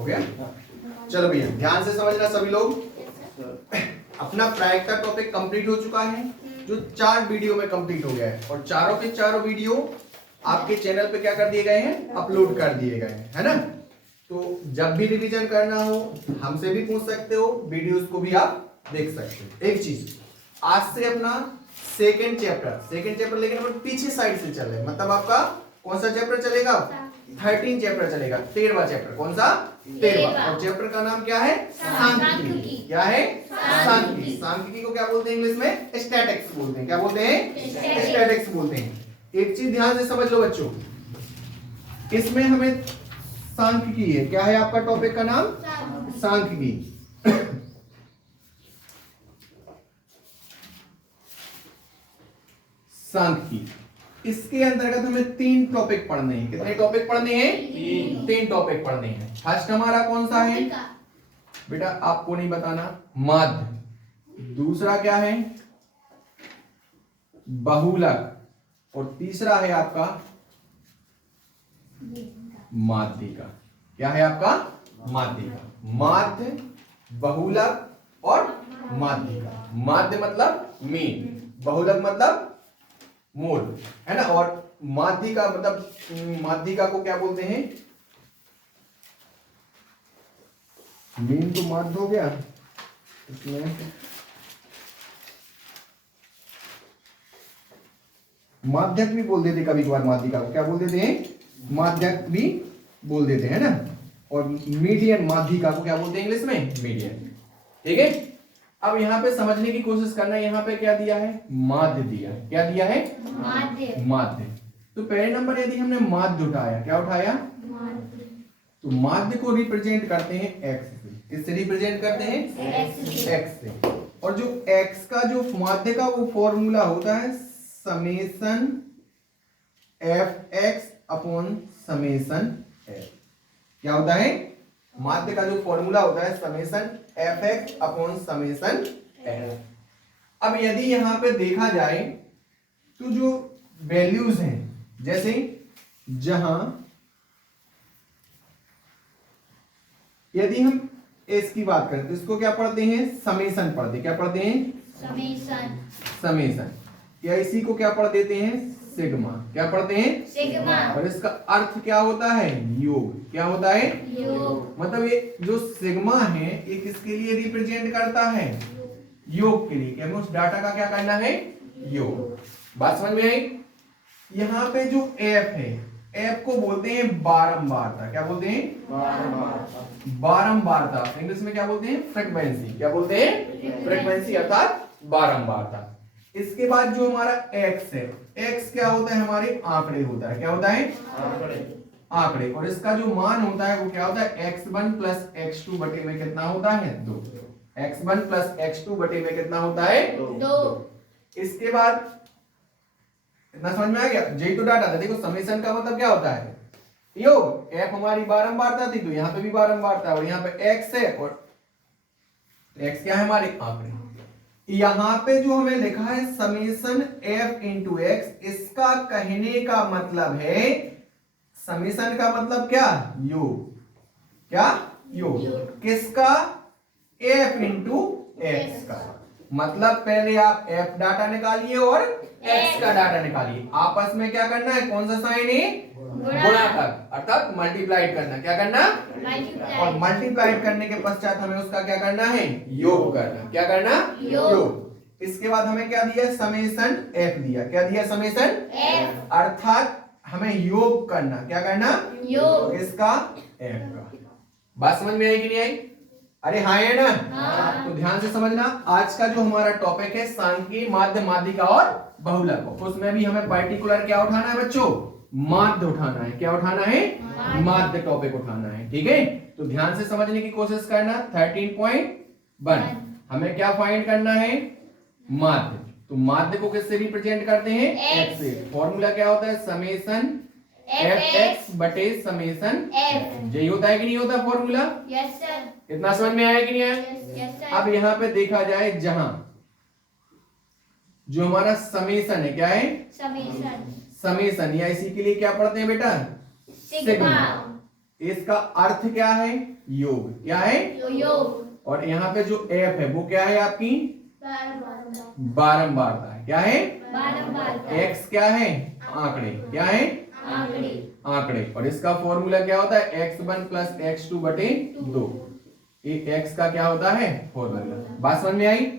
हो गया? चलो भैया ध्यान से समझना सभी लोग। अपना प्रायिकता टॉपिक कंप्लीट हो चुका है, जो 4 वीडियो में कंप्लीट हो गया है, और चारों के चारों वीडियो आपके चैनल पे क्या कर दिए गए हैं, अपलोड कर दिए गए हैं, है ना। तो जब भी रिवीजन करना हो हमसे भी पूछ सकते हो, वीडियोस को भी आप देख सकते हो। एक चीज, आज से अपना सेकेंड चैप्टर लेकिन अपन पीछे साइड से चल रहे हैं, मतलब आपका कौन सा चैप्टर चलेगा, 13 चैप्टर चलेगा, 13वां चैप्टर। कौन सा? 13वां। और चैप्टर का नाम क्या है? सांख्यिकी। क्या है? सांख्यिकी। सांख्यिकी को क्या बोलते हैं इंग्लिश में? स्टैटिक्स बोलते हैं। क्या बोलते हैं? स्टैटिक्स बोलते हैं। एक चीज ध्यान से समझ लो बच्चों, इसमें हमें सांख्यिकी है, क्या है आपका टॉपिक का नाम? सांख्यिकी। सांख्यिकी, इसके अंतर्गत हमें 3 टॉपिक पढ़ने हैं। कितने टॉपिक पढ़ने हैं? 3 टॉपिक पढ़ने हैं। फर्स्ट हमारा कौन सा है बेटा, आपको नहीं बताना, माध्य। दूसरा क्या है? बहुलक। और तीसरा है आपका माध्यिका। क्या है आपका? माध्यिका। माध्य, बहुलक और माध्यिका। माध्य मतलब मीन, बहुलक मतलब मूल, है ना, और माध्यिका मतलब, माध्यिका को क्या बोलते हैं? मीन तो माध्य हो गया, इसमें माध्यक भी बोल देते कभी कभार। माध्यिका को क्या बोल देते हैं? माध्यक भी बोल देते हैं ना। और मीडियन, माध्यिका को क्या बोलते हैं इंग्लिश में? मीडियन। ठीक है, अब यहाँ पे समझने की कोशिश करना, यहाँ पे क्या दिया है? माध्य दिया है। क्या दिया है? माध्य। माध्य। तो पहले नंबर यदि हमने माध्य उठाया, क्या उठाया? माध्य। तो माध्य को रिप्रेजेंट करते हैं एक्स से। किससे रिप्रेजेंट करते हैं? एक्स से। और जो एक्स का जो माध्य का वो फॉर्मूला होता है summation F x upon summation F. क्या होता है? माध्य का जो फॉर्मूला होता है summation F x upon summation F. अब यदि यहां पे देखा जाए तो जो वैल्यूज हैं, जैसे जहां यदि हम एस की बात करें तो इसको क्या पढ़ते हैं? समेशन पढ़ते हैं। क्या पढ़ते हैं? समेशन। समेशन। या इसी को क्या पढ़ देते हैं? सिग्मा। क्या पढ़ते हैं? सिग्मा। और इसका अर्थ क्या होता है? योग। क्या होता है? योग। मतलब ये जो सिग्मा है ये किसके लिए रिप्रेजेंट करता है? योग के लिए। क्या उस डाटा का क्या करना है? योग। बात समझ में आई? यहाँ पे जो एफ है, एफ को बोलते हैं बारंबारता। क्या बोलते हैं? बारंबारता। बारंबारता इंग्लिश में क्या बोलते हैं? फ्रीक्वेंसी। क्या बोलते हैं? फ्रीक्वेंसी अर्थात बारंबारता। इसके बाद जो हमारा x है, x क्या होता है? हमारे आंकड़े होता है। क्या होता है? आंकड़े। और इसका जो मान होता है वो क्या होता है? x1 प्लस x2 बटे में कितना होता है? 2। x1 प्लस x2 बटे में कितना होता है? 2। इसके बाद इतना समझ में आ गया? यही तो डाटा था। देखो समेशन का मतलब क्या होता है? योग। f हमारी बारंबारता थी तो यहाँ पे भी बारंबारता, और यहाँ पे x है, और x क्या है? हमारे आंकड़े। यहां पे जो हमें लिखा है समेशन f इंटू एक्स, इसका कहने का मतलब है, समेशन का मतलब क्या? योग। क्या? योग। किसका? f इंटू एक्स का। मतलब पहले आप f डाटा निकालिए और x का डाटा निकालिए, आपस में क्या करना है? कौन सा साइन है? गुणा कर, अर्थात मल्टीप्लाइड करना। क्या करना? और मल्टीप्लाइड करने के पश्चात हमें उसका क्या करना है? योग करना। क्या करना? योग। इसके बाद हमें क्या दिया? समेशन f दिया। क्या दिया? समेशन f, अर्थात हमें योग करना। क्या करना? योग। इसका f का। बात समझ में आई कि नहीं आई? अरे हाँ है ना? हाँ। तो ध्यान से समझना, आज का जो हमारा टॉपिक है सांख्यिकी, माध्य, माध्यिका और बहुलक, उसमें भी हमें पर्टिकुलर क्या उठाना है बच्चों? माध्य उठाना है। क्या उठाना है? माध्य टॉपिक उठाना है। ठीक है, तो ध्यान से समझने की कोशिश करना। 13.1 हमें क्या फाइंड करना है? माध्य। तो माध्य को किससे रिप्रेजेंट करते हैं? x से। फॉर्मूला क्या होता है? समेशन एफ एक्स बटे समेशन एफ। यही होता है कि नहीं होता फॉर्मूला? Yes sir. इतना समझ में आया कि नहीं आया? Yes sir. अब यहाँ पे देखा जाए, जहां जो हमारा समेशन है, क्या है? समेशन। समेशन, या इसी के लिए क्या पढ़ते हैं बेटा? सिग्मा। इसका अर्थ क्या है? योग। क्या है? योग। और यहाँ पे जो एफ है वो क्या है आपकी? बारंबारता है। क्या है? बारंबारता। एक्स क्या है? आंकड़े। क्या है? आंकड़े। आंकड़े। और इसका फॉर्मूला क्या होता है? x1 प्लस x2 बटे 2। ये x का क्या होता है? फॉर्मूला। बात समझ में आई?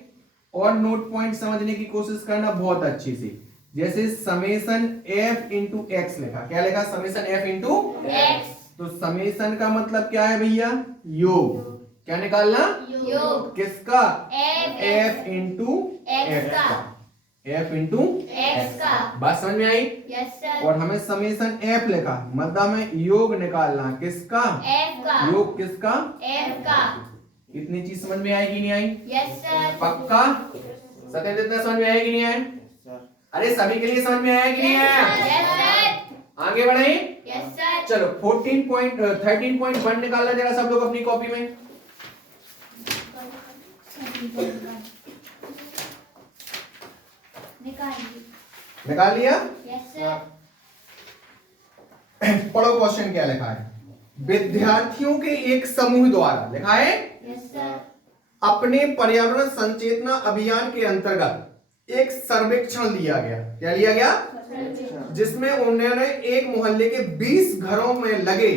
और नोट पॉइंट समझने की कोशिश करना बहुत अच्छी से। जैसे समेशन f इंटू एक्स लिखा। क्या लिखा? Summation f into x. तो समेशन का मतलब क्या है भैया? योग। क्या निकालना? योग। किसका? f इंटू एक्स का। f इंटू एक्स का। बात समझ में आई? Yes sir. और हमें समेशन f लिखा, मतलब हमें योग निकालना। किसका? f का। योग किसका? f का। इतनी चीज समझ में आएगी नहीं आई? Yes sir. पक्का? सत्येंद्र, इतना समझ में आएगी नहीं आए? अरे सभी के लिए समझ में आया कि नहीं आया? Yes sir. आगे बढ़े। Yes sir. चलो 13.1 निकालना जरा सब लोग अपनी कॉपी में। निकाल लिया? Yes sir. पढ़ो क्वेश्चन क्या लिखा है। विद्यार्थियों के एक समूह द्वारा, लिखा है, यस सर, अपने पर्यावरण संचेतना अभियान के अंतर्गत एक सर्वेक्षण लिया गया। क्या लिया गया? जिसमें उन्होंने एक मोहल्ले के 20 घरों में लगे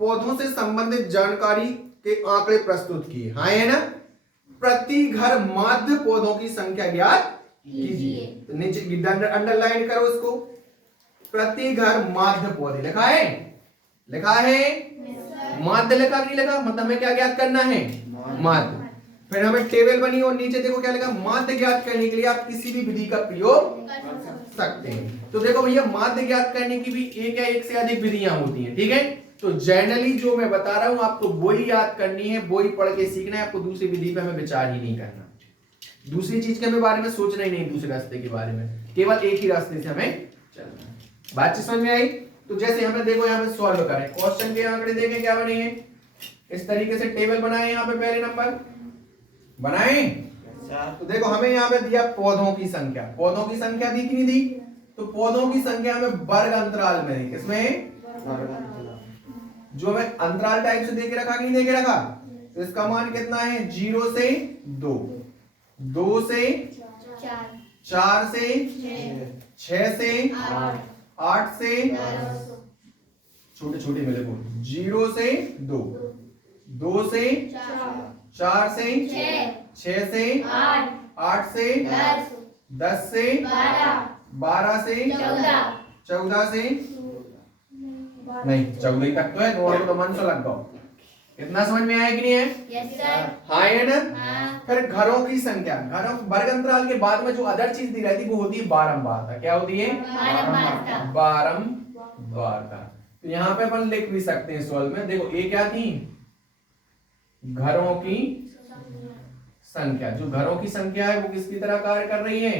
पौधों से संबंधित जानकारी के आंकड़े प्रस्तुत किए। हाँ है ना? प्रति घर माध्य पौधों की संख्या ज्ञात कीजिए। तो नीचे अंडरलाइन करो इसको। प्रति घर माध्य पौधे लिखा है, लिखा है, माध्य लिखा कि नहीं लिखा? मतलब हमें क्या ज्ञात करना है? माध्य। फिर हमें टेबल बनी और नीचे देखो क्या लिखा? माध्य ज्ञात करने के लिए आप किसी भी विधि का प्रयोग कर सकते हैं। तो देखो भैया, माध्य ज्ञात करने की भी एक या एक से अधिक विधियां होती हैं, ठीक है? तो जनरली जो मैं बता रहा हूं आपको वही याद करनी है, वही पढ़ के सीखना है। आपको दूसरी विधि पे हमें विचार ही नहीं करना, दूसरी चीज के बारे में सोचना ही नहीं, दूसरे रास्ते के बारे में, केवल एक ही रास्ते से हमें चलना है। बात समझ में आई? तो जैसे हमने देखो यहाँ पे सॉल्व करें, क्वेश्चन के आंकड़े देखें क्या बने हैं। इस तरीके से टेबल बनाए, यहाँ पे पहले नंबर बनाए। तो देखो हमें यहाँ पे दिया पौधों की संख्या। पौधों की संख्या दी कि नहीं दी? तो पौधों की संख्या हमें वर्ग अंतराल में दी। किसमें? जो हमें अंतराल टाइप से दे के रखा कि नहीं दे के रखा? तो इसका मान कितना है? 0 से 2, 2 से 4 से 6 से 8 से, छोटे छोटे मिले को, 0 से 2, 2 से 4 से 6 से 8 से 10 से 12 से 14 से, नहीं 14 तक तो है, तो मन से लग गो। इतना समझ में आया कि नहीं है? Yes sir. हाँ है ना? हाँ। फिर घरों की संख्या, घरों वर्ग अंतराल के बाद में जो अदर चीज दी रहती है वो होती है बारंबारता। क्या होती है? बारंबारता। बारंबारता। तो यहाँ पे अपन लिख भी सकते हैं सॉल्व में। देखो ये क्या थी? घरों की संख्या। जो घरों की संख्या है वो किसकी तरह कार्य कर रही है?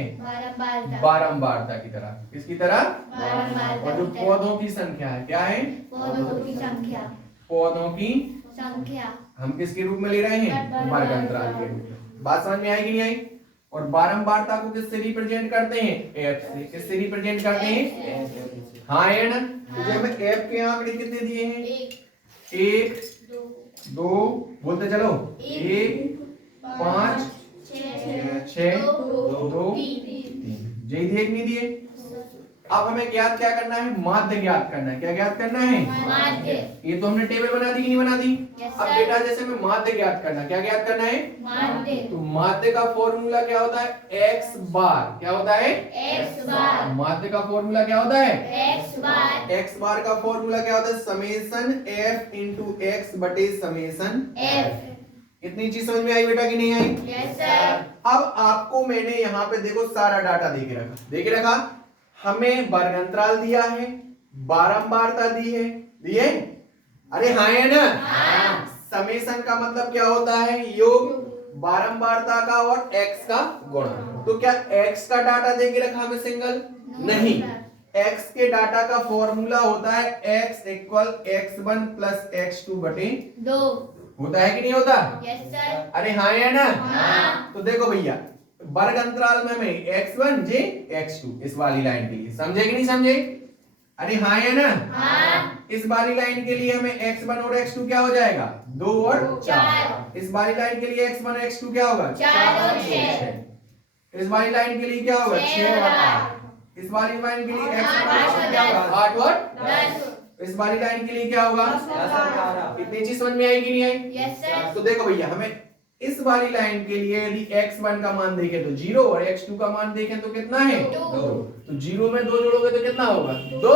बारंबारता की तरह। किसकी तरह? और जो पौधों की संख्या है, क्या है? पौधों की संख्या। पौधों की संख्या हम किसके रूप में ले रहे हैं? वर्ग अंतराल के रूप में। बात समझ में आएगी नहीं आई? और बारंबारता को किससे रिप्रेजेंट करते हैं? एफ से। किससे रिप्रेजेंट करते हैं? हाँ है ना? तो जब हमें एफ के आंकड़े कितने दिए हैं? 1 2 बोलते चलो, 1 5 6 2 3। यही दिए कि नहीं दिए? अब हमें ज्ञात क्या करना है? माध्य ज्ञात करना है। क्या ज्ञात करना है? माध्य। ये तो हमने टेबल बना दी कि नहीं बना दी? अब बेटा जैसे हमें माध्य ज्ञात करना, क्या ज्ञात करना है? माध्य। तो माध्य का फॉर्मूला क्या होता है? x बार। क्या होता है? x बार। माध्य का फॉर्मूला क्या होता है? x बार। x बार का फॉर्मूला क्या होता है? समेशन f इंटू एक्स बटे समेशन f। इतनी चीज समझ में आई बेटा कि नहीं आई? Yes sir. अब आपको मैंने यहाँ पे देखो सारा डाटा दे के रखा। हमें वर्ग अंतराल दिया है, बारंबारता दी है, अरे हाँ है ना? हाँ। समेशन का मतलब क्या होता है? योग, बारंबारता का और x का गुणा। तो क्या x का डाटा दे के रखा हमें सिंगल? नहीं। x के डाटा का फॉर्मूला होता है x equal x1 plus x2 बटे 2। होता है कि नहीं होता? Yes sir. अरे हाँ है ना? हाँ। तो देखो भैया, वर्ग अंतराल में हमें x1 j x2 इस वाली लाइन के लिए समझे कि नहीं समझे? अरे हाँ या ना? हाँ। इस वाली लाइन के लिए हमें x1 और x2 क्या हो जाएगा? 2 और 4। इस वाली लाइन के लिए x1 और x2 क्या होगा? 4 और 6। इस वाली लाइन के लिए क्या होगा? 6 और 8। इस वाली लाइन के लिए x1 और x2 क्या होगा? 8 और 10। इस वाली लाइन के लिए क्या होगा? 10। इतनी चीज समझ में आएगी नहीं आई? Yes sir. तो देखो भैया, हमें इस वाली लाइन के लिए यदि x1 का मान देखें तो 0 और x2 का मान देखें तो कितना है? 2। तो 0 में 2 जोड़ोगे तो कितना होगा? 2।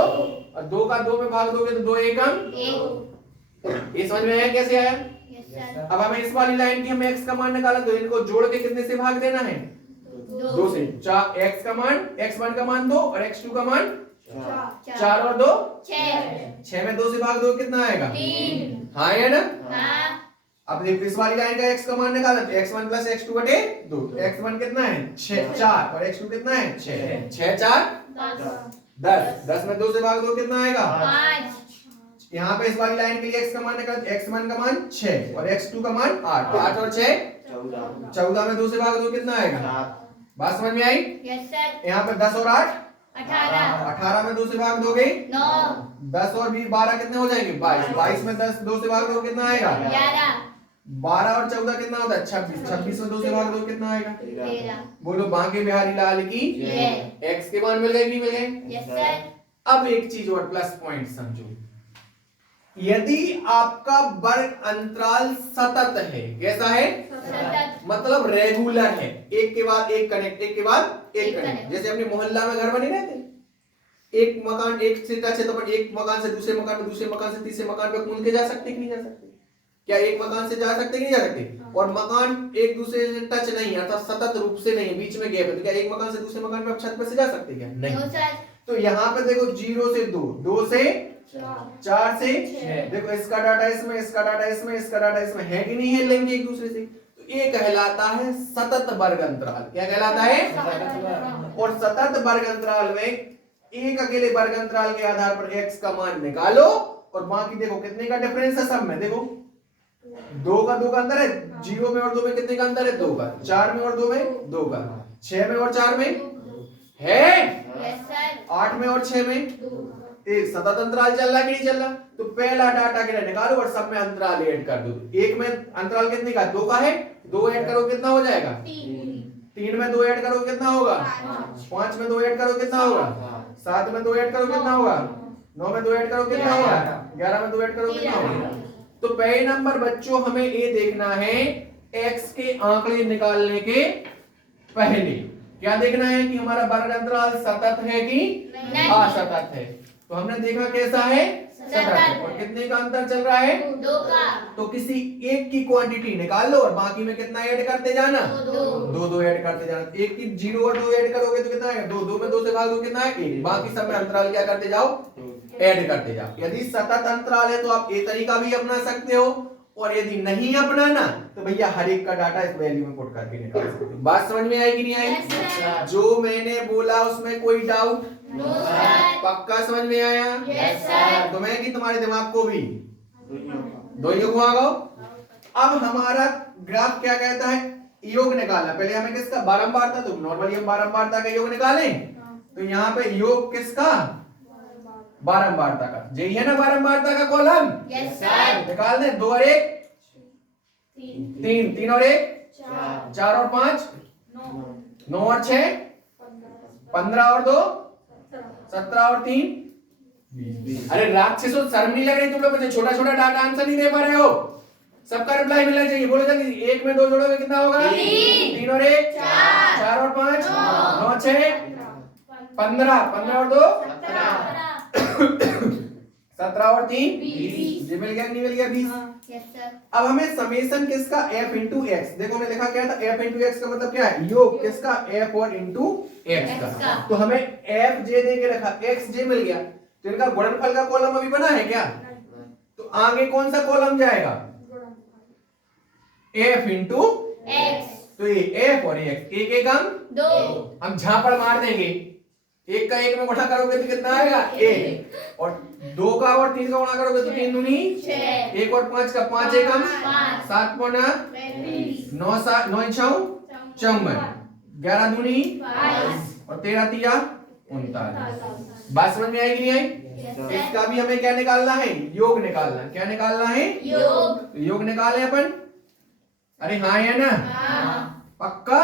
और 2 का 2 में भाग दोगे तो 2 एकम 1। ये समझ में आया कैसे आया? Yes sir. अब हमें इस वाली लाइन की हमें x का मान निकाला तो इनको जोड़ के कितने से भाग देना है? 2 से। x का मान, x1 का मान 2 और x2 का मान 4 और 2 6। 6 में 2 से भाग दो कितना आएगा? 3। हाँ या ना? हाँ। अब देखो इस वाली लाइन का x का मान निकाला तो x1 प्लस x2 बटे 2। x1 कितना है? 6 4 और x2 कितना है? 6 6 4 10। 10 में 2 से भाग दो कितना आएगा? 5। यहाँ पे इस वाली लाइन के लिए x का मान निकाला, x1 का मान 6 और x2 का मान 8। 8 और 6 14 में 2 से भाग दो कितना आएगा? बात समझ में आई? Yes sir. यहाँ पे 10 और 8 18। 18 में 2 से भाग दोगे 9। 10 और 20 12 कितने हो जाएंगे? 22। 22 में 10 2 से भाग दो कितना आएगा? 11। 12 और 14 कितना होता है? 26। 26 में 2 से भाग दो कितना आएगा? 13। बोलो बांके बिहारी लाल की x के मान मिल गए कि नहीं मिल गए? Yes sir. अब एक चीज और प्लस पॉइंट समझो, यदि आपका वर्ग अंतराल सतत है, कैसा है? सतत। मतलब रेगुलर है, एक के बाद एक कनेक्ट, एक के बाद एक एक कनेक्ट। कनेक्ट। जैसे अपने मोहल्ला में घर बने रहते, एक मकान एक से टच है तो अपन एक मकान से दूसरे मकान में, दूसरे मकान से तीसरे मकान पे कूद के जा सकते कि नहीं जा सकते? क्या एक मकान से जा सकते कि नहीं जा सकते? और मकान एक दूसरे से टच नहीं है अर्थात सतत रूप से नहीं है, बीच में गैप है, तो क्या एक मकान से दूसरे मकान पे छत पे से जा सकते क्या? नहीं। No sir. तो यहाँ पे देखो 0 से 2, 2 से 4 से 6, देखो इसका डाटा इसमें, इसका डाटा इसमें, इसका डाटा इसमें है कि नहीं है? लेंगे एक दूसरे से, तो ये कहलाता है सतत वर्ग अंतराल। क्या कहलाता है? और सतत वर्ग अंतराल में एक अकेले वर्ग अंतराल के आधार पर x का मान निकालो और बाकी देखो कितने का डिफरेंस है सब में। देखो 2 का अंतर है, 0 में और 2 में कितने का अंतर है? 2 का। 4 में और 2 में 2 का। 6 में और 4 में है, यस सर। 8 में और 6 में एक सतत अंतराल चल रहा है कि नहीं चल रहा? तो पहला डाटा के लिए निकालो और सब में अंतराल ऐड कर दो। एक में अंतराल कितने का? 2 का है, 2 ऐड करो कितना हो जाएगा? 3 में 2 ऐड करो कितना होगा? 5 में 2 ऐड करो कितना होगा? 7 में 2 ऐड करो कितना होगा? 9 में 2 ऐड करो कितना होगा? 11 में 2 ऐड करो कितना होगा? तो पहले नंबर बच्चों हमें ये देखना है x के आंकड़े निकालने के पहले क्या देखना है कि हमारा वर्ग अंतराल सतत है कि असतत है। तो हमने देखा कैसा है? सतत। और कितने का अंतर चल रहा है? 2 का। तो किसी एक की क्वांटिटी निकाल लो और बाकी में कितना ऐड करते जाना? 2 ऐड करते जाना। एक की 0 और 2 ऐड करोगे तो कितना आएगा? 2 में 2 से भाग दो कितना है? 1। बाकी सब में अंतराल क्या करते जाओ? ऐड करते जाओ। यदि सतत अंतराल है तो आप ये तरीका भी अपना सकते हो, और यदि नहीं अपनाना तो भैया हर एक का डाटा इस वैल्यू में पुट करके निकाल सकते हो। बात समझ में आई कि नहीं आई? Yes, जो मैंने बोला उसमें कोई डाउट? No sir. पक्का समझ में आया? Yes sir. तुम्हें कि तुम्हारे दिमाग को भी दो योग घुमा गो। अब हमारा ग्राफ क्या कहता है? योग निकालना। पहले हमें किसका? बारंबारता। तो नॉर्मली हम बारंबारता का योग निकालें, तो यहाँ पे योग किसका? बारंबारता का। यही है ना बारंबारता का कॉलम? Yes sir. निकाल दे। 2 और 1 3, 3 और 1 4 और 5 9 और 6 15 और 2 17 और 3 अरे राक्षसों, शर्म नहीं लग रही तुम लोग? मुझे छोटा छोटा डाटा आंसर नहीं दे पा रहे हो? सबका रिप्लाई मिलना चाहिए। बोलो जल्दी। 1 में 2 जोड़ोगे कितना होगा? 3 और 1 4 और 5 9 6 15 15 और 2 17 और 3 20। ये मिल गया नहीं मिल गया? 20। Yes sir. अब हमें समेशन किसका? f into x. देखो हमने लिखा क्या था? f इंटू एक्स का मतलब क्या है? योग किसका? f और इंटू एक्स का। तो हमें f j दे के रखा, x j मिल गया, तो इनका गुणनफल का कॉलम अभी बना है क्या? तो आगे कौन सा कॉलम जाएगा? f into x. तो ये f और x, एक एक हम 2। हम झापड़ मार देंगे। एक का एक में गुणा करोगे तो कितना आएगा? 1। और 2 का और 3 का गुणा करोगे तो 3 दूनी 6। 1 और 5 का 5 एक हम 5। 7 पौना 9 7 9 6 54 11 दूनी 22। और 13 तिया 39। बात समझ में आई कि नहीं आई? Yes, sir. इसका भी हमें क्या निकालना है? योग निकालना। क्या निकालना है? योग। योग निकाले अपन। अरे हाँ या ना? हाँ। पक्का?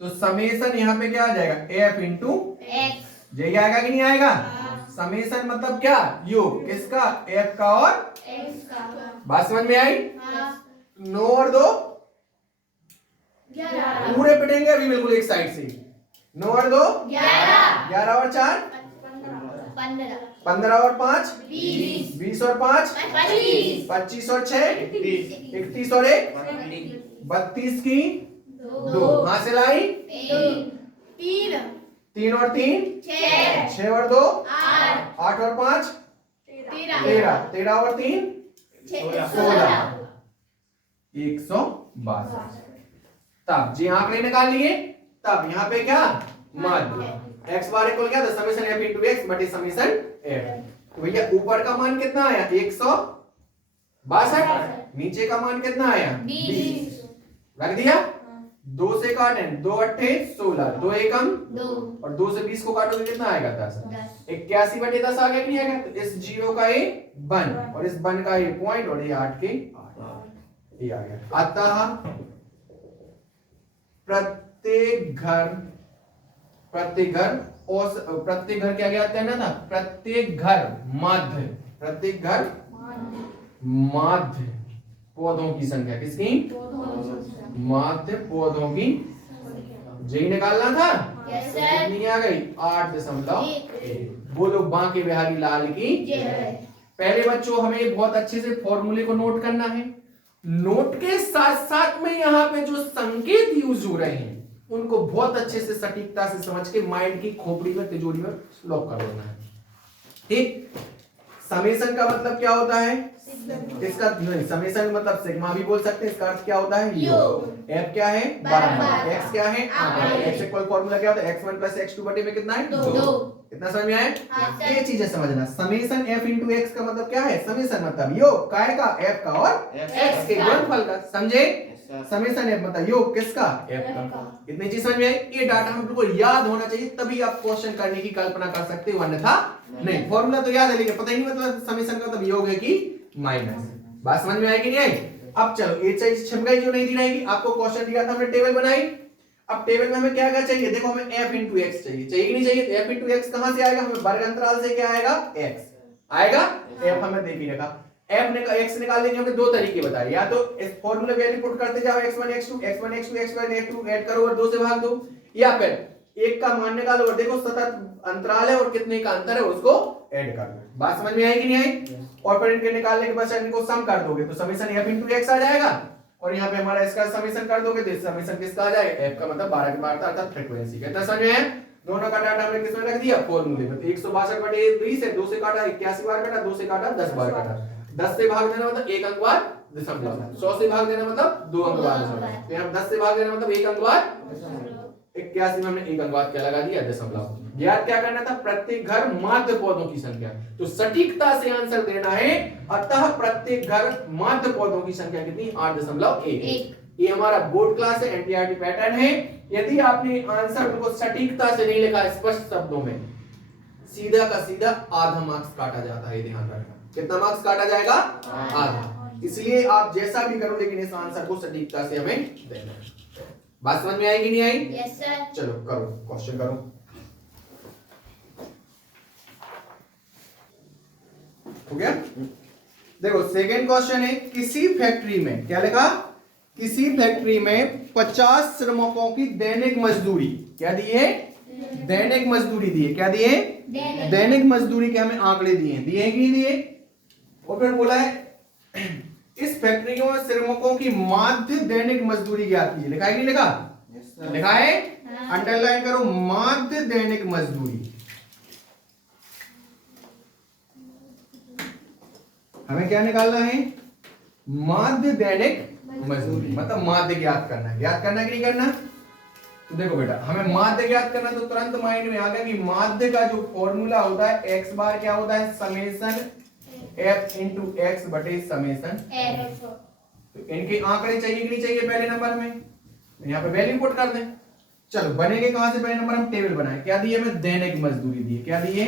तो समेसन यहाँ पे क्या आ जाएगा? F into x. यही आएगा कि नहीं आएगा? हाँ। समेसन मतलब क्या? योग किसका? एफ का और एक्स का। बात समझ में आई? हाँ। 9 और 2 11। पूरे पिटेंगे अभी बिल्कुल एक साइड से। 9 और 2 11। 11 और 4 15। 15 और 5 20। 20 और 5 25। 25 और 6 31 और 1 32 की 2 कहां से लाई? 3। 3 और 3 6। 6 और 2 8। 8 और 5 13। 13 और 3 16 162। तब जी आंकड़े निकाल लिए। तब यहाँ पे क्या? मध्य एक्स बार इक्वल क्या था? समेशन एफ इंटू एक्स बटे समेशन एफ। तो भैया ऊपर का मान कितना आया? 162। नीचे का मान कितना आया? 20। रख दिया। 2 से काटे 2 अट्ठे 16 2 एकम 2। और 2 से 20 को काटोगे कितना आएगा? 10। 10। 81 बटे 10 आ गया कि नहीं आएगा? तो इस 0 का ये 1 और इस 1 का ये पॉइंट और ये 8 के 8 ये आ गया। अतः प्रत्येक घर क्या ज्ञात करना था? प्रत्येक घर माध्य पौधों की संख्या। किसकी? माध्य पौधों की जी निकालना था। Yes sir. कितनी आ गई? 8.1। बोलो बांके बिहारी लाल की जय। पहले बच्चों हमें बहुत अच्छे से फॉर्मूले को नोट करना है। नोट के साथ साथ में यहाँ पे जो संकेत यूज हो रहे हैं उनको बहुत अच्छे से सटीकता से समझ के माइंड की खोपड़ी में तिजोरी में लॉक कर देना है। ठीक। समेशन का मतलब क्या होता है? इसका नहीं, समेशन मतलब सिग्मा भी बोल सकते हैं। इसका अर्थ क्या होता है? योग। एफ क्या है? 12। एक्स क्या है? एक्स इक्वल फॉर्मूला क्या होता है? x1 + x2 बटे में कितना है? 2। इतना समझ में आया? हाँ, ये चीजें समझना। समेशन f इंटू एक्स का मतलब क्या है? समेशन मतलब योग काय का? f का और x के गुणनफल का। समझे? समेशन f मतलब योग किसका? f का। इतनी चीज समझ में आई? ये डाटा हम लोगों को याद होना चाहिए, तभी आप क्वेश्चन करने की कल्पना कर सकते हो, अन्यथा नहीं। फॉर्मूला तो याद है लेकिन पता ही नहीं मतलब समेशन का मतलब योग है कि माइनस। बात समझ में आई कि नहीं आई? अब चलो ये चीज छिप गई जो नहीं दी रहेगी। आपको क्वेश्चन दिया था, हमने टेबल बनाई। अब टेबल में हमें क्या क्या चाहिए? देखो हमें f इंटू एक्स चाहिए कि नहीं चाहिए? f इंटू एक्स कहां से आएगा? हमें वर्ग अंतराल से क्या आएगा? x आएगा। f हमें दे ही रखा। f ने x निकालने के हमने दो तरीके बताए। या तो इस फॉर्मूले वैल्यू पुट करते जाओ x1 x2 x1 x2 x1 x2 add करो और 2 से भाग दो, या फिर एक का मान निकालो और देखो सतत अंतराल है और कितने का अंतर है उसको ऐड कर लो। बात समझ में आई कि नहीं आई? और फिर इनके निकालने के बाद इनको सम कर दोगे तो समेशन f इंटू एक्स आ जाएगा और यहाँ पे हमारा इसका समेशन कर दोगे तो समेशन किसका आ जाएगा? f का मतलब 12 के 12 अर्थात फ्रीक्वेंसी का। समझ में है? दोनों का डाटा हमने किसमें रख दिया? फॉर्मूले में। 162 बटे 20 है, 2 से काटा 81 बार काटा, 2 से काटा 10 बार काटा। 10 से भाग देना मतलब 1 अंक बार दशमलव। 100 से भाग देना मतलब 2 अंक बार दशमलव। तो यहाँ 10 से भाग देना मतलब 1 अंक बार 81 में हमने 1 अंक बाद क्या लगा दिया? दशमलव। याद क्या करना था? प्रत्येक घर माध्य पौधों की संख्या। तो सटीकता से आंसर देना है। अतः प्रत्येक घर माध्य पौधों की संख्या कितनी? 8.1। ये हमारा बोर्ड क्लास है, एनटीईआरटी पैटर्न है। यदि आपने आंसर को सटीकता से नहीं लिखा स्पष्ट शब्दों में, सीधा का सीधा आधा मार्क्स काटा जाता है। ध्यान रखना। कितना मार्क्स काटा जाएगा? आधा। इसलिए आप जैसा भी करो लेकिन इस आंसर को सटीकता से हमें देना है। बात समझ में आई कि नहीं आई? Yes sir. चलो करो क्वेश्चन करो। हो गया? देखो सेकंड क्वेश्चन है, किसी फैक्ट्री में क्या लिखा? किसी फैक्ट्री में 50 श्रमिकों की दैनिक मजदूरी क्या दी है? दैनिक मजदूरी दी है। क्या दिए? दैनिक मजदूरी के हमें आंकड़े दिए हैं। दिए कि नहीं दिए? और फिर बोला है इस फैक्ट्रियों में श्रमिकों की माध्य दैनिक मजदूरी ज्ञात कीजिए। लिखा है कि नहीं लिखा? लिखा है? अंडरलाइन करो, माध्य दैनिक मजदूरी। हमें क्या निकालना है? माध्य दैनिक मजदूरी मतलब माध्य ज्ञात करना है। ज्ञात करना है कि नहीं करना? तो देखो बेटा, हमें माध्य ज्ञात करना तो तुरंत माइंड में आ गया कि माध्य का जो फॉर्मूला होता है x बार क्या होता है? समेशन f इंटू एक्स बटे समेशन एक्स। तो इनके आंकड़े चाहिए कि नहीं चाहिए? पहले नंबर में यहाँ पे वैल्यू पुट कर दें। चलो बनेंगे कहां से? पहले नंबर हम टेबल बनाए। क्या दिए हमें? दैनिक मजदूरी दिए। क्या दिए?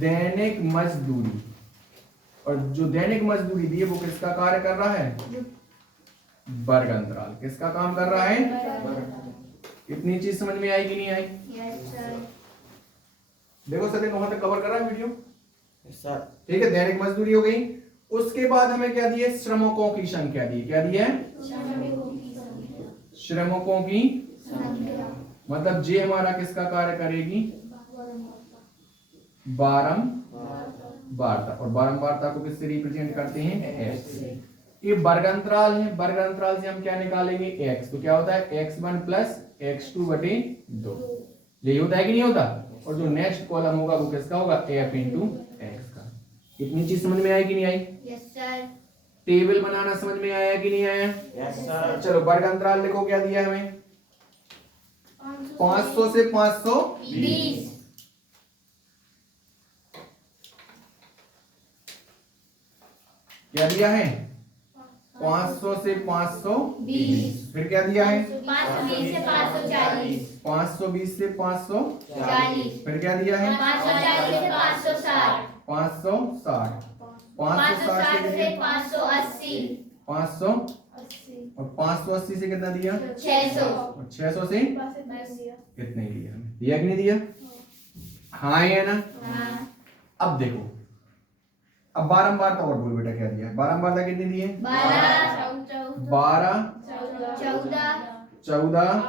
दैनिक मजदूरी। और जो दैनिक मजदूरी दी है वो किसका कार्य कर रहा है? वर्ग अंतराल। किसका काम कर रहा है? इतनी चीज समझ में आई कि नहीं आई? देखो सर वहां तक कवर कर रहा है वीडियो। ठीक है, दैनिक मजदूरी हो गई। उसके बाद हमें क्या दिए? श्रमिकों की संख्या दी। क्या दी है? श्रमिकों की मतलब जे हमारा किसका कार्य करेगी? बारंबारता। और बारंबारता को किससे रिप्रेजेंट करते हैं? एक्स। ये वर्ग अंतराल है। वर्ग अंतराल से हम क्या निकालेंगे? एक्स। तो क्या होता है? x1 प्लस x2 बटे 2। यही होता है कि नहीं होता? और जो नेक्स्ट कॉलम होगा वो किसका होगा? f इंटू एक्स का। इतनी चीज समझ में आई कि नहीं आई? Yes sir. टेबल बनाना समझ में आया कि नहीं आया? Yes sir. चलो वर्ग अंतराल लिखो। क्या दिया हमें? 500 से 520। क्या दिया है? 500 से 520। फिर क्या दिया है? 520 से 540। 520 से 540। 40। फिर क्या दिया है? 540 से 560। 560। 560 560 से 580। 500 और 580 से कितना दिया? 600। और 600 से कितने दिया हमें? दिया कि नहीं दिया? हाँ है ना? हाँ। अब देखो, अब बारंबारता और बोल बेटा क्या दिया? बारंबारता कितनी दी है? 12 14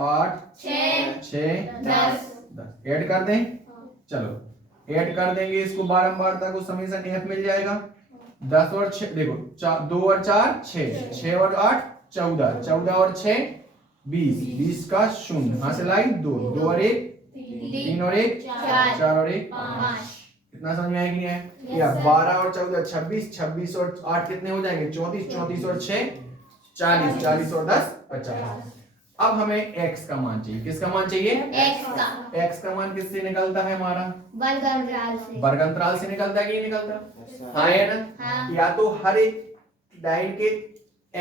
8 6 10 ऐड कर दें। चलो ऐड कर देंगे इसको। बारंबारता को समेशन एफ मिल जाएगा। 10 और 6 देखो 2 और 4 6 6 और 8 14 14 और 6 20 20 का शून्य। हां से लाई 2 2 और 1 3 और 1 4 और 1 5। कितना समझ में आया कि नहीं आया? या 12 और 14 26 26 और 8 कितने हो जाएंगे? 34 34 और 6 40 40 और 10 50। अब हमें x का मान चाहिए। किसका मान चाहिए? x का मान किससे निकलता है हमारा? वर्ग अंतराल से। वर्ग अंतराल से निकलता है कि नहीं निकलता? हाँ है ना? हाँ। या तो हर एक लाइन के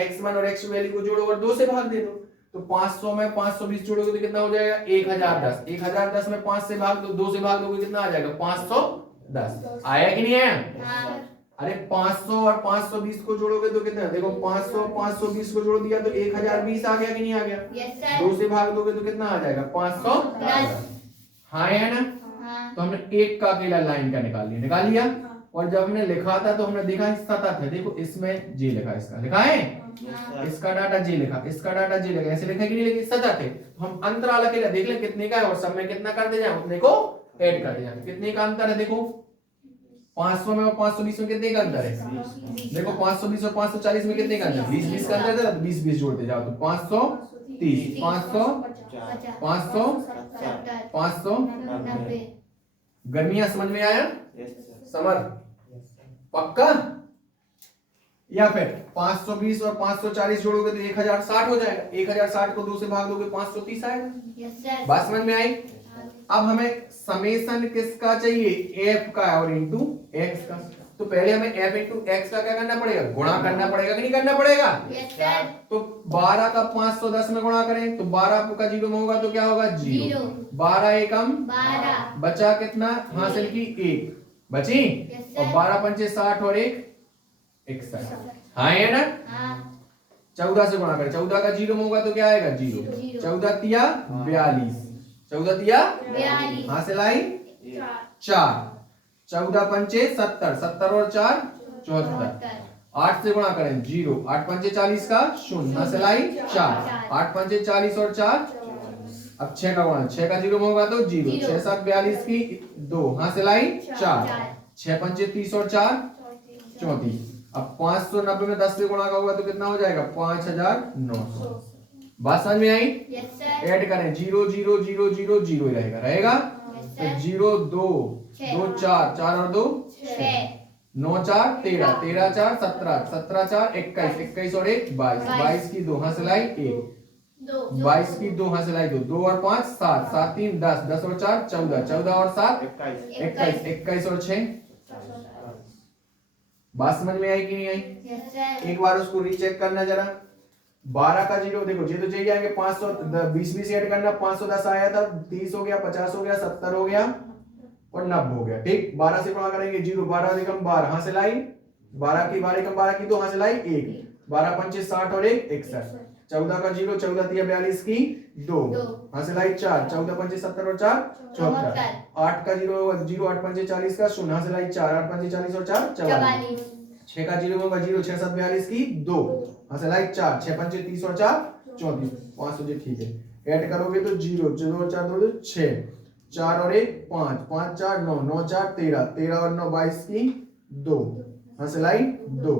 x1 और x2 वैल्यू को जोड़ो और 2 से भाग दे दो। तो 500 में 520 जोड़ोगे तो कितना हो जाएगा? 1010। 1010 में 5 से भाग दो, 2 से भाग दोगे कितना आ जाएगा? 510। आया कि नहीं आया? हाँ। अरे 500 और 520 को जोड़ोगे तो कितना? देखो 500 और 520 को जोड़ दिया तो 1020 आ गया कि नहीं आ गया? Yes sir. 2 से भाग दोगे तो कितना आ जाएगा? 510। हाँ है ना? हाँ। तो हमने एक का अकेला लाइन का निकाल लिया। और जब हमने लिखा था तो हमने देखा सतत है। देखो इसमें जी लिखा, इसका लिखा है, इसका डाटा जी लिखा, इसका डाटा जी लिखा। ऐसे लिखा कि नहीं लिखा? सतत है। हम अंतराल अकेला देख लें कितने का है और सब में कितना कर दे जाए, उतने को ऐड कर दे जाए। कितने का अंतर है? देखो 500 में और 520 में कितने का अंतर है? देखो 520 और 540 में कितने का अंतर? 20 20 का अंतर है। तो 20 20 जोड़ते जाओ तो 530 500 590। गर्मियां समझ में आया? समझ पक्का? या फिर 520 और 540 जोड़ोगे तो 1060 हो जाएगा। 1060 को 2 से भाग दोगे 530 आएगा। Yes sir. बात समझ में आई? अब हमें समेशन किसका चाहिए? एफ का और इंटू एक्स का। तो पहले हमें एफ इंटू एक्स का क्या करना पड़ेगा? गुणा करना पड़ेगा कि नहीं करना पड़ेगा? Yes sir. तो 12 का 510 में गुणा करें तो 12 का 0 में होगा तो क्या होगा? 0। 12 एकम 12 बचा कितना? हासिल की 1 बची। Yes, और sir. 12 पंचे 60 और 1 61। हाँ है ना? हाँ। 14 से गुणा करें। 14 का 0 में होगा तो क्या आएगा? 0। 14 तिया 42। 14 तिया 42। हासिल आई 4। 14 पंचे 70 70 और 4 74। 8 से गुणा करें 0। 8 पंचे 40 का शून्य। हासिल आई 4। 8 पंचे 40 और 4। अब 6 का गुणा, 6 का 0 में होगा तो 0। 6 7 42 की 2। हासिल आई 4। 6 पंचे 30 और 4 34। अब 590 में 10 से गुणा का होगा तो कितना हो जाएगा? 5900। बात समझ में आई? Yes sir. ऐड करें 0 0 0 0 0 रहेगा रहेगा। सर। 0 2 2 4 4 और 2 6 9 4 13 13 4 17 17 4 21 21 और 1 22 22 की 2 हासिल आई 1। 22 की 2 हासिल आई 2 2 और 5 7 7 3 10 10 और 4 14 14 और 7 21 21 और 6। बात समझ में आई कि नहीं आई? Yes sir. एक बार उसको रीचेक करना जरा। 12 का जीरो देखो ये तो चाहिए आएंगे 520 20 ऐड करना 510 आया था 30 हो गया 50 हो गया 70 हो गया और 90 हो गया ठीक 12 से गुणा करेंगे 0 12 अधिकम 12 हां से लाई 12 की 12 की 2 हां से लाई 1 12 पंचे 60 और 1 61 14 का 0 14 तिया 42 की 2 हां से लाई 4 14 पंचे 70 और 4 74 8 का 0 0 8 पंचे 40 का 0 हां से लाई 4 8 पंचे 40 और 4 44 6 का 0 होगा 0 6 7 42 की 2 हां से लाई 4 6 पंचे 30 और 4 34 5 जी ठीक है ऐड करोगे तो 0 0 4 2 6 4 और 1 5 5 4 9 9 4 13 13 और 9 22 की 2 हां से लाई 2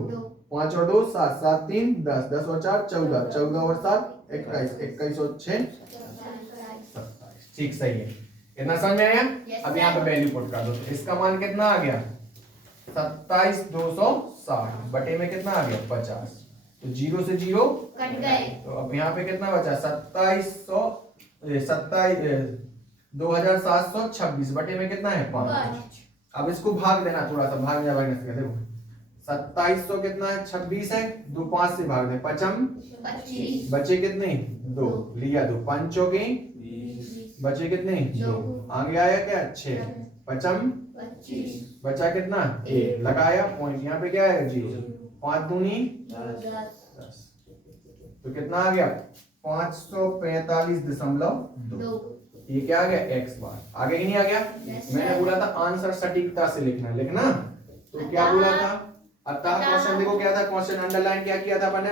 5 और 2 7 7 3 10 10 और 4 14 14 और 7 21 21 और 6 27 ठीक सही है कितना समझ में आया अब यहाँ पे वैल्यू पुट कर दो तो इसका मान कितना आ गया 27,260 बटे में कितना आ गया 50 तो 0 से 0 कट गए तो अब यहाँ पे कितना बचा 2726 बटे में कितना है 5 अब इसको भाग देना थोड़ा सा भाग जा भाग देखो 2700 कितना है 26 है 2 5 से भाग दे 25 बचे कितने 2 लिया 2 5 के बचे कितने 2 आगे आया क्या 6 पचम 25 बचा कितना 1 लगाया पॉइंट यहाँ पे क्या है 0 5 दूनी 10 तो कितना आ गया 545.2 ये क्या आ गया x बार आगे ही नहीं आ गया मैंने बोला था आंसर सटीकता से लिखना तो क्या बोला था अतः क्वेश्चन देखो क्या था क्वेश्चन अंडरलाइन क्या किया था मैंने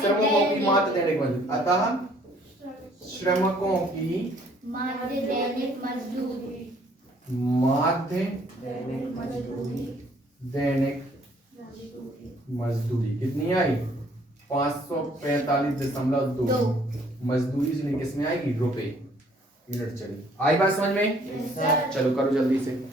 श्रमकों की मात्र दैनिक मजदूरी अतः श्रमकों की माध्य दैनिक दैनिक मजदूरी कितनी आई 545.2 मजदूरी से किसमें आएगी रुपए यूनिट चली आई बात समझ में चलो करो जल्दी से